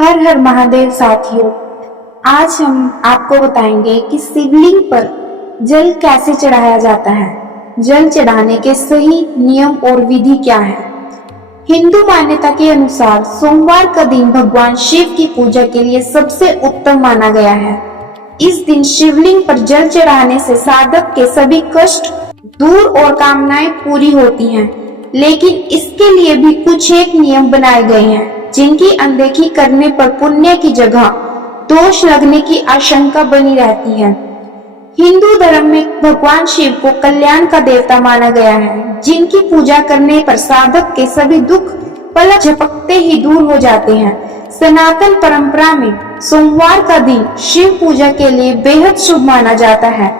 हर हर महादेव साथियों, आज हम आपको बताएंगे कि शिवलिंग पर जल कैसे चढ़ाया जाता है। जल चढ़ाने के सही नियम और विधि क्या है। हिंदू मान्यता के अनुसार सोमवार का दिन भगवान शिव की पूजा के लिए सबसे उत्तम माना गया है। इस दिन शिवलिंग पर जल चढ़ाने से साधक के सभी कष्ट दूर और कामनाएं पूरी होती हैं। लेकिन इसके लिए भी कुछ एक नियम बनाए गए हैं जिनकी अनदेखी करने पर पुण्य की जगह दोष लगने की आशंका बनी रहती है। हिंदू धर्म में भगवान शिव को कल्याण का देवता माना गया है, जिनकी पूजा करने पर साधक के सभी दुख पलक झपकते ही दूर हो जाते हैं। सनातन परंपरा में सोमवार का दिन शिव पूजा के लिए बेहद शुभ माना जाता है।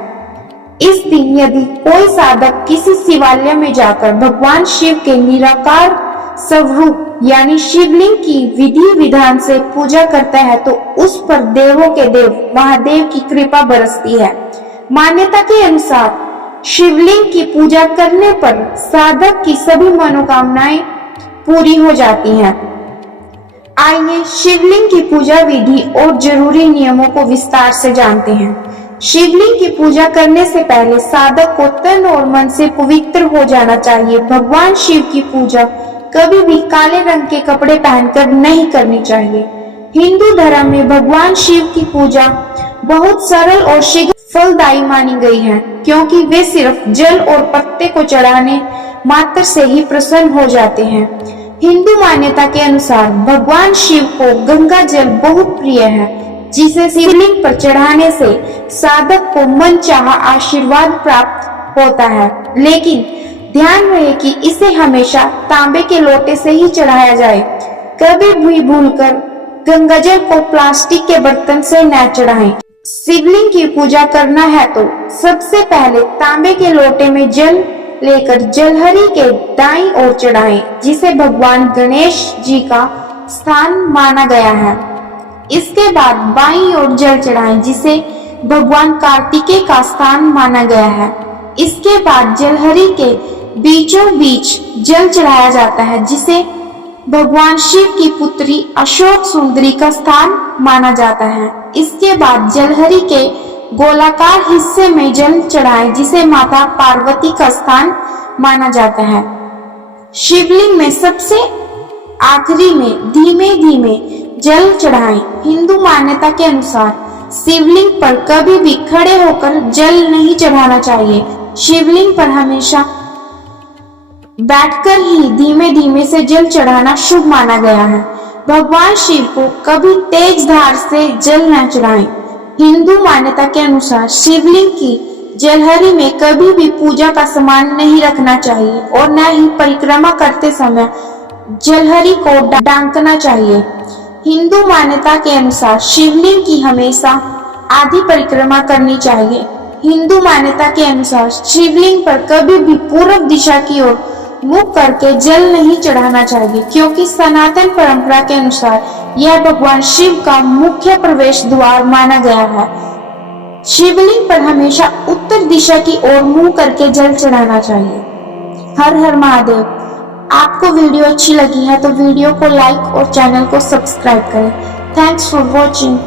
इस दिन यदि कोई साधक किसी शिवालय में जाकर भगवान शिव के निराकार स्वरूप यानी शिवलिंग की विधि विधान से पूजा करता है तो उस पर देवों के देव महादेव की कृपा बरसती है। मान्यता के अनुसार शिवलिंग की पूजा करने पर साधक की सभी मनोकामनाएं पूरी हो जाती हैं। आइए शिवलिंग की पूजा विधि और जरूरी नियमों को विस्तार से जानते हैं। शिवलिंग की पूजा करने से पहले साधक को तन और मन से पवित्र हो जाना चाहिए। भगवान शिव की पूजा कभी भी काले रंग के कपड़े पहनकर नहीं करनी चाहिए। हिंदू धर्म में भगवान शिव की पूजा बहुत सरल और शीघ्र फलदायी मानी गई है, क्योंकि वे सिर्फ जल और पत्ते को चढ़ाने मात्र से ही प्रसन्न हो जाते हैं। हिंदू मान्यता के अनुसार भगवान शिव को गंगा जल बहुत प्रिय है, जिसे शिवलिंग पर चढ़ाने से साधक को मनचाहा आशीर्वाद प्राप्त होता है। लेकिन ध्यान रहे कि इसे हमेशा तांबे के लोटे से ही चढ़ाया जाए। कभी भी भूलकर गंगाजल को प्लास्टिक के बर्तन से न चढ़ाएं। शिवलिंग की पूजा करना है तो सबसे पहले तांबे के लोटे में जल लेकर जलहरी के दाईं ओर चढ़ाएं, जिसे भगवान गणेश जी का स्थान माना गया है। इसके बाद बाईं ओर जल चढ़ाएं, जिसे भगवान कार्तिकेय का स्थान माना गया है। इसके बाद जलहरी के बीचों बीच जल चढ़ाया जाता है, जिसे भगवान शिव की पुत्री अशोक सुंदरी का स्थान माना जाता है। इसके बाद जलहरी के गोलाकार हिस्से में जल चढ़ाएं, जिसे माता पार्वती का स्थान माना जाता है। शिवलिंग में सबसे आखिरी में धीमे धीमे जल चढ़ाएं। हिंदू मान्यता के अनुसार शिवलिंग पर कभी भी खड़े होकर जल नहीं चढ़ाना चाहिए। शिवलिंग पर हमेशा बैठकर ही धीमे धीमे से जल चढ़ाना शुभ माना गया है। भगवान शिव को कभी तेज धार से जल न चढ़ाएं। हिंदू मान्यता के अनुसार शिवलिंग की जलहरी में कभी भी पूजा का सामान नहीं रखना चाहिए और न ही परिक्रमा करते समय जलहरी को ढांकना चाहिए। हिंदू मान्यता के अनुसार शिवलिंग की हमेशा आधी परिक्रमा करनी चाहिए। हिंदू मान्यता के अनुसार शिवलिंग पर कभी भी पूर्व दिशा की ओर मुख करके जल नहीं चढ़ाना चाहिए, क्योंकि सनातन परंपरा के अनुसार यह भगवान शिव का मुख्य प्रवेश द्वार माना गया है। शिवलिंग पर हमेशा उत्तर दिशा की ओर मुंह करके जल चढ़ाना चाहिए। हर हर महादेव। आपको वीडियो अच्छी लगी है तो वीडियो को लाइक और चैनल को सब्सक्राइब करें। Thanks for watching.